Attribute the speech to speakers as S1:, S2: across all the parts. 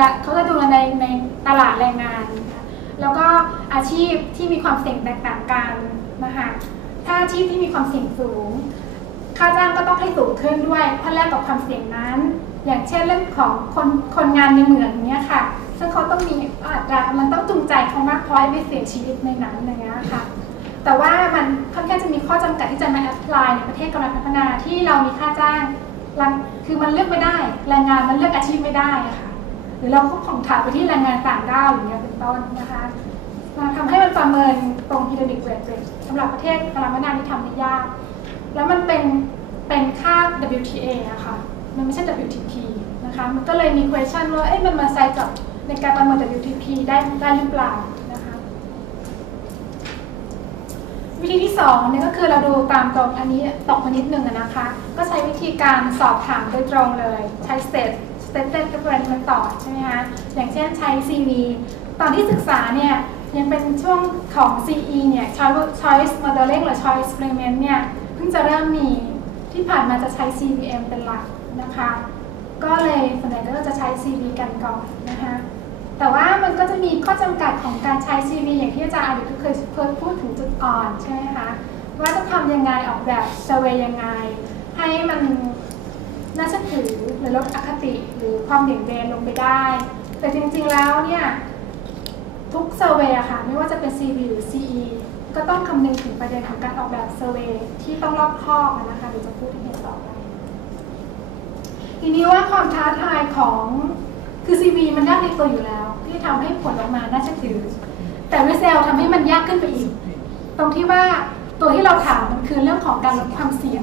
S1: ละเขาจะดูในในตลาดแรงงานนะคะแล้วก็อาชีพที่มีความเสี่ยงแตกต่างกันนะคะถ้าอาชีพที่มีความเสี่ยงสูง ค่าจ้างก็ต้องให้สูงขึ้นด้วยเพราะแลกกับความเสี่ยงนั้น อย่างเช่นเรื่องของคนคนงานในเหมืองเนี้ยค่ะ ซึ่งเขาต้องมีอัตรามันต้องจูงใจเขามากพอให้ไม่เสียชีวิตในนั้นอย่างเงี้ยค่ะ แต่ว่ามันค่อนข้างจะมีข้อจำกัดที่จะมาแอพพลายในประเทศกำลังพัฒนาที่เรามีค่าจ้างคือมันเลือกไม่ได้แรงงานมันเลือกอาชีพไม่ได้ค่ะ หรือเราก็ของถามไปที่แรงงานต่างด้าวอย่างเงี้ยเป็นต้นนะคะมาทำให้มันประเมินตรง economic weight rate สำหรับประเทศกำลังพัฒนาที่ทำได้ยาก แล้วมันเป็นเป็นค่า WTA อะคะมันไม่ใช่ WTP นะคะมันก็เลยมี question ว่าเอ๊ะมันมาใส่กับในการประเมิน WTP ได้ได้หรือเปล่านะคะวิธีที่สองเนี่ยก็คือเราดูตามตรงอันนี้ตกมานิดนึงนะคะ ก็ใช้วิธีการสอบถามโดยตรงเลยใช้ state statement reference method ใช่ไหมคะอย่างเช่นใช้ CV ตอนที่ศึกษาเนี่ยยังเป็นช่วงของ CE เนี่ย choice modeling หรือ choice experiment เนี่ยเพิ่งจะเริ่มมีที่ผ่านมาจะใช้ CVM เป็นหลักนะคะ ก็เลยส่วนใหญ่ก็จะใช้ CV กันก่อนนะคะแต่ว่ามันก็จะมีข้อจำกัดของการใช้ CV อย่างที่อาจารย์อดีตเคยเพูดถึงจุดอ่อนใช่ไหมคะว่าจะทำยังไงออกแบบเซอร์เวยยังไง ให้มัน น่าเชื่อถือหรือลดอคติหรือความเบี่ยงเบนลงไปได้ แต่จริงๆแล้วเนี่ยทุกเซอร์เวยอะค่ะไม่ว่าจะเป็น CV หรือ CE ก็ต้องคำนึงถึงประเด็นของการออกแบบเซอร์เวยที่ต้องรอบคอบนะคะเดี๋ยวจะพูดในเหตุต่อไปทีนี้ว่าความท้าทายของคือ CV มันยากในตัวอยู่แล้ว ที่ทำให้ผลออกมาน่าเชื่อถือ แต่วิเซลทำให้มันยากขึ้นไปอีก ตรงที่ว่าตัวที่เราถามมันคือเรื่องของการลดความเสี่ยง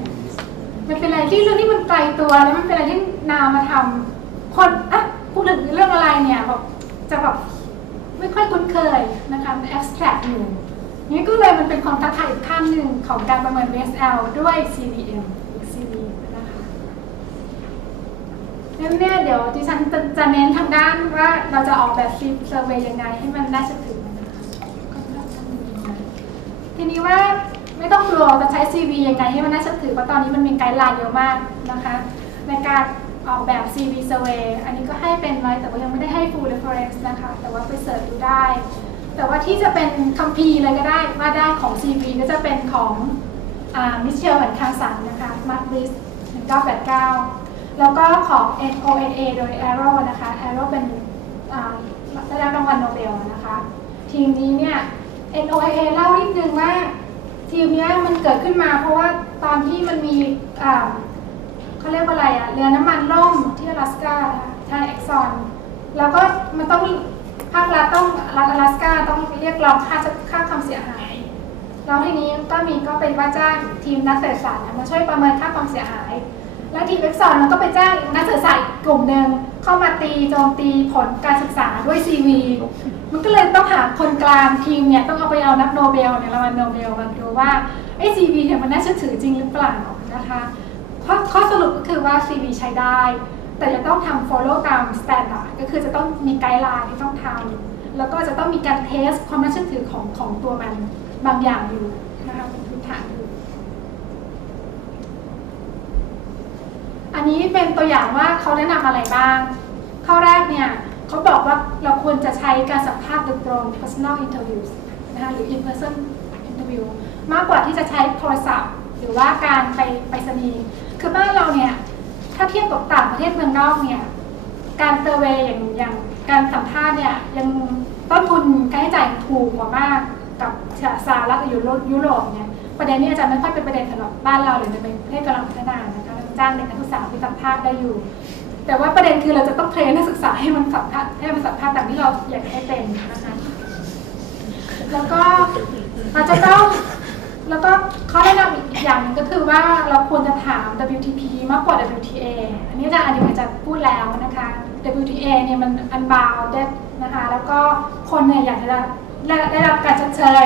S1: มันเป็นอะไรที่เรื่องที่มันไกลตัวแล้วมันเป็นอะไรที่นามาทำคนอะพูดถึงเรื่องอะไรเนี่ยแบบจะแบบไม่ค่อยคุ้นเคยนะคะมัน abstract อยู่นี่ก็เลยมันเป็นความท้าทายอีกขั้นหนึ่งของการประเมิน VSL ด้วย CVM อีก CV นะคะงั้นเนี่ยเดี๋ยวดิฉันจะจะเน้นทางด้านว่าเราจะออกแบบซีเซอร์เวยยังไงให้มันน่าเชื่อถือนะคะทีนี้ว่า ไม่ต้องกลัวจะใช้ CV ยังไงให้มันน่าเชื่อถือเพราะตอนนี้มันมีไกด์ไลน์เยอะมากนะคะ ในการออกแบบ CV survey อันนี้ก็ให้เป็นไว้แต่ว่ายังไม่ได้ให้ full reference นะคะ แต่ว่าไปเสิร์ชดูได้ แต่ว่าที่จะเป็นคัมภีร์เลยก็ได้ว่าได้ของ CV ก็จะเป็นของมิเชลแอนคาสันนะคะมาร์คลิส1989 แล้วก็ของ NOAA โดย Arrow นะคะ Arrow เป็นได้รับรางวัลโนเบลนะคะ ทีมนี้เนี่ย NOAA เล่านิดนึงว่า ทีมเนี้ยมันเกิดขึ้นมาเพราะว่าตอนที่มันมีเขาเรียกว่าอะไรอะเรือน้ำมันล่มที่อลาสก้านะคะทางเอ็กซอนแล้วก็มันต้องภาครัฐต้องรัฐอลาสก้าต้องเรียกร้องค่าค่าความเสียหาย แล้วทีนี้ก็มีก็เป็นว่าจ้างทีมนักเศรษฐศาสตร์มาช่วยประเมินค่าความเสียหาย แล้วทีมเอ็กซอนมันก็ไปจ้างนักเศรษฐศาสตร์กลุ่มหนึ่งเข้ามาตีโจมตีผลการศึกษาด้วย CV มันก็เลยต้องหาคนกลางทีมเนี่ยต้องเอาไปเอานักโนเบลเนี่ยรางวัลโนเบลมาดูว่าไอ้ CV เนี่ยมันน่าเชื่อถือจริงหรือเปล่านะคะข้อข้อสรุปก็คือว่า CV ใช้ได้ แต่จะต้องทำ follow ตาม standard ก็คือจะต้องมีไกด์ไลน์ที่ต้องทำแล้วก็จะต้องมีการเทสความน่าเชื่อถือของของตัวมันบางอย่างอยู่นะคะเป็นพื้นฐานอยู่อันนี้เป็นตัวอย่างว่าเขาแนะนำอะไรบ้างข้อแรกเนี่ยเขาบอกว่าเรา ควรจะใช้การสัมภาษณ์โดยตรง personal interviews นะคะหรือ in person interview มากกว่าที่จะใช้โทรศัพท์ หรือว่าการไปไปสนีคือบ้านเราเนี่ยถ้าเทียบกับต่างประเทศเมืองนอกเนี่ยการเซอร์เวย์อย่างอย่างการสัมภาษณ์เนี่ยยังต้นทุนการให้จ่ายถูกกว่ามากกับสหรัฐหรือยุโรปเนี่ยประเด็นนี้อาจจะไม่ค่อยเป็นประเด็นสำหรับบ้านเราหรือในประเทศกำลังพัฒนานะคะจ้างเด็กนักศึกษาไปสัมภาษณ์ได้อยู่ แต่ว่าประเด็นคือเราจะต้องเทรนนักศึกษาให้มันสัมภาษณ์ให้มันสัมภาษณ์ตามที่เราอยากให้เป็นนะคะแล้วก็อาจะต้องแล้วก็ข้อแนะนำอีกอย่างหนึงก็คือว่าเราควรจะถาม WTP มากกว่า WTA อันนี้อาจารย์อาจารย์พูดแล้วนะคะ WTA เนี่ยมัน unbounded นะคะ แล้วก็คนเนี่ยอยากจะได้รับการชดเชย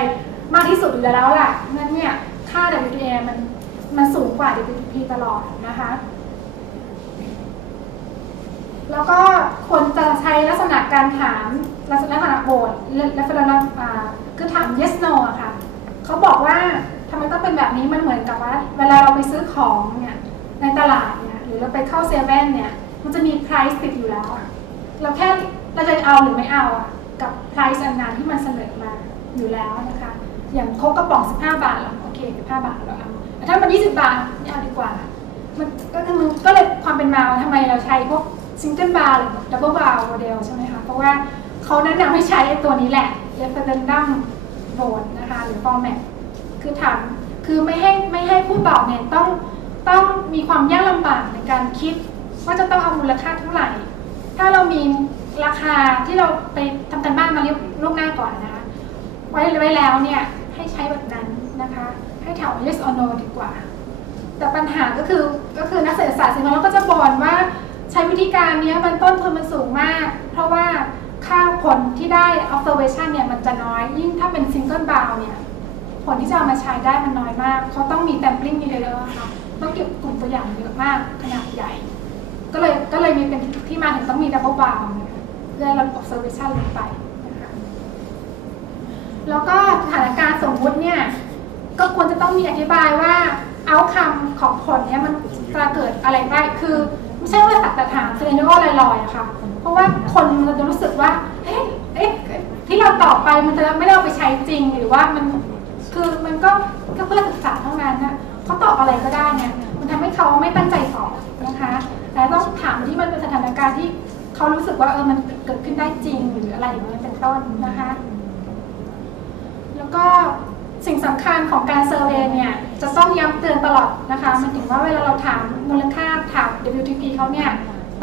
S1: มากที่สุดอยู่แล้วล่ะนั่นเนี่ยค่า WTA มันมันสูงกว่า WTP ตลอดนะคะ แล้วก็ควรจะใช้ลักษณะการถามลักษณะโหวตและเวลาคือถาม yes no อะค่ะเขาบอกว่าทำไมต้องเป็นแบบนี้มันเหมือนกับว่า เวลาเราไปซื้อของเนี่ยในตลาดเนี่ยหรือเราไปเข้าเซเว่นเนี่ยมันจะมี price ติดอยู่แล้ว เราแค่เราจะเอาหรือไม่เอาอะกับ price อันนั้นที่มันเสนอมาอยู่แล้วนะคะ อย่างโคกกระป๋อง 15 บาทเราโอเค 15 บาทเราเอาแต่ถ้ามัน 20 บาทไม่เอาดีกว่า มันก็คือมันก็เลยความเป็นมาว่าทำไมเราใช้พวก ซิงเกิลบาร์หรือดับเบิลบาร์โมเดลใช่ไหมคะ เพราะว่าเขาแนะนำให้ใช้ตัวนี้แหละ referendum vote นะคะ หรือ format คือถามคือไม่ให้ไม่ให้ผู้ตอบเนี่ยต้องต้องมีความยากลำบากในการคิด ว่าจะต้องเอามูลค่าเท่าไหร่ ถ้าเรามีราคาที่เราไปทำกันบ้านมาเรียบล่วงหน้าก่อนนะคะ ไว้ไว้แล้วเนี่ยให้ใช้แบบนั้นนะคะ ให้ถาม yes or no ดีกว่า แต่ปัญหาก็คือก็คือนักเศรษฐศาสตร์สิ่งนั้นเราก็จะบ่นว่า ใช้วิธีการนี้มันต้นทุนมันสูงมาก เพราะว่าค่าผลที่ได้ observation เนี่ยมันจะน้อย ยิ่งถ้าเป็น single bound เนี่ยผลที่จะเอามาใช้ได้มันน้อยมาก เขาต้องมี sampling เยอะๆค่ะต้องเก็บกลุ่มตัวอย่างเยอะมากขนาดใหญ่ ก็เลยก็เลยมีเป็นที่มาถึงต้องมี double bound นะคะเพื่อให้เรา observation ลงไปนะคะแล้วก็สถานการณ์สมมุติเนี่ยก็ควรจะต้องมีอธิบายว่าเอาคำของผลเนี่ยมันจะเกิดอะไรได้คือ ไม่ใช่ว่าสักแต่ถามเซนโอลอยๆอะค่ะ เพราะว่าคนมันจะรู้สึกว่าเอ๊ะเอ๊ะที่เราตอบไปมันจะไม่ได้เอาไปใช้จริงหรือว่ามันคือมันก็ก็เพื่อศึกษาเท่านั้นนะเขาตอบอะไรก็ได้เนี่ยมันทำให้เขาไม่ตั้งใจสอบนะคะแต่ต้องถามที่มันเป็นสถานการณ์ที่เขารู้สึกว่าเออมันเกิดขึ้นได้จริงหรืออะไรอย่างเงี้ยเป็นต้นนะคะ แล้วก็สิ่งสำคัญของการเซอร์เวย์เนี่ยจะต้องย้ำเตือนตลอดนะคะมันถึงว่าเวลาเราถามมูลค่าถาม WTP เขาเนี่ย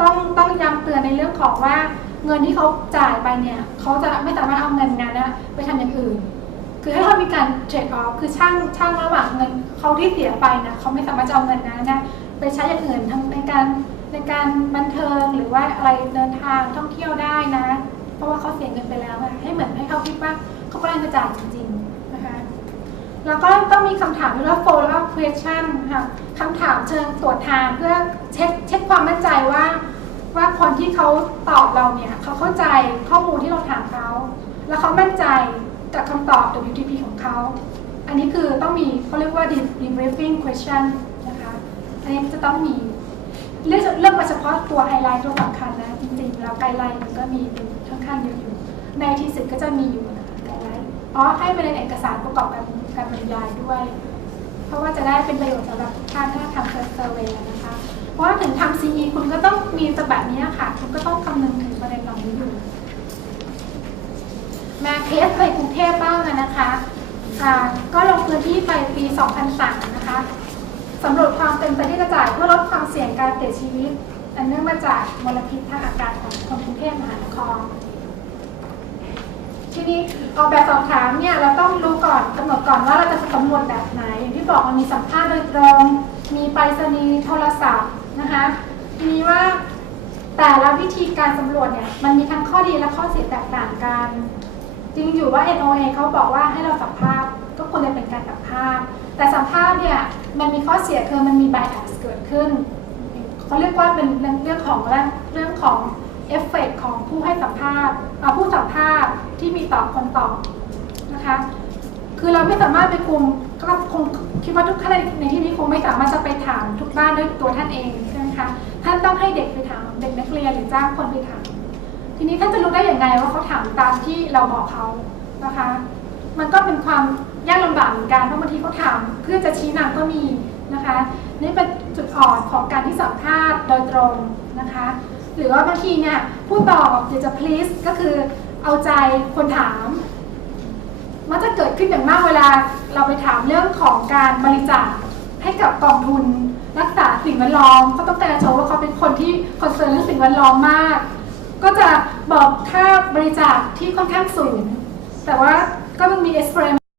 S1: ต้องต้องย้ำเตือนในเรื่องของว่าเงินที่เขาจ่ายไปเนี่ยเขาจะไม่สามารถเอาเงินนั้นนะไปทำอย่างอื่น คือให้เขามีการเทรดออฟคือช่างช่างระหว่างเงินเขาที่เสียไปนะเขาไม่สามารถจะเอาเงินนั้นนะไปใช้อย่างอื่นทั้งในการในการบันเทิงหรือว่าอะไรเดินทางท่องเที่ยวได้นะ เพราะว่าเขาเสียเงินไปแล้วอะให้เหมือนให้เขาคิดว่าเขากำลังจะจ่ายจริงๆ แล้วก็ต้องมีคำถามด้วยว่า follow up question ค่ะคำถามเชิงตรวจทางเพื่อเช็คเช็คความมั่นใจว่า ว่าคนที่เขาตอบเราเนี่ยเขาเข้าใจข้อมูลที่เราถามเขา แล้วเขามั่นใจกับคำตอบ WTP ของเขา อันนี้คือต้องมีเขาเรียกว่า debriefing question นะคะ อันนี้จะต้องมีเลือกเลือกมาเฉพาะตัวไฮไลท์ตัวสำคัญนะ จริงๆ แล้วไกด์ไลน์มันก็มีเป็นค่อนข้างเยอะอยู่ ในทีสิทธ์ก็จะมีอยู่ อ๋อให้ไปในเอกสารประกอบการการบรรยายด้วย เพราะว่าจะได้เป็นประโยชน์สำหรับทุกท่านถ้าทำเซอร์เวย์นะคะ เพราะว่าถึงทำ CE คุณก็ต้องมีแบบนี้ค่ะ คุณก็ต้องคำนึงถึงประเด็นเหล่านี้อยู่ มาเคสในกรุงเทพบ้างนะคะก็ลงพื้นที่ไปปี 2003 นะคะสำรวจความเป็นไปที่กระจายเพื่อลดความเสี่ยงการเสียชีวิตอันเนื่องมาจากมลพิษทางอากาศของกรุงเทพมหานคร ทีนี้ออกแบบสอบถามเนี่ยเราต้องรู้ก่อนกำหนดก่อนว่าเราจะสำรวจแบบไหน อย่างที่บอกมันมีสัมภาษณ์โดยตรง มีไปรษณีย์โทรศัพท์นะคะทีว่าแต่ละวิธีการสำรวจเนี่ยมันมีทั้งข้อดีและข้อเสียแตกต่างกัน จริงอยู่ว่า NOA เขาบอกว่าให้เราสัมภาษณ์ก็ควรจะเป็นการสัมภาษณ์ แต่สัมภาษณ์เนี่ยมันมีข้อเสียคือมันมี bias เกิดขึ้นเขาเรียกว่าเป็นเรื่องของเรื่องของ เอฟเฟกของผู้ให้สัมภาษณ์ผู้สัมภาษณ์ที่มีต่อคนตอบนะคะคือเราไม่สามารถไปคุมก็คงคิดว่าทุกท่านในที่นี้คงไม่สามารถจะไปถามทุกบ้านด้วยตัวท่านเองใช่ไหมคะท่านต้องให้เด็กไปถามเด็กนักเรียนหรือจ้างคนไปถามทีนี้ท่านจะรู้ได้อย่างไงว่าเขาถามตามที่เราบอกเขานะคะ มันก็เป็นความยากลำบากเหมือนกันเพราะบางทีเขาถามเพื่อจะชี้นำก็มีนะคะนี่เป็นจุดอ่อนของการที่สัมภาษณ์โดยตรงนะคะ หรือว่าบางทีเนี่ยผู้ตอบอยากจะ please ก็คือเอาใจคนถาม มันจะเกิดขึ้นอย่างมากเวลาเราไปถามเรื่องของการบริจาคให้กับกองทุนรักษาสิ่งแวดล้อมเขาต้องการจะโชว์ว่าเขาเป็นคนที่คอนเซิร์นเรื่องสิ่งแวดล้อมมาก ก็จะบอกค่าบริจาคที่ค่อนข้างสูง แต่ว่าก็มันมีเอ็กซ์เพร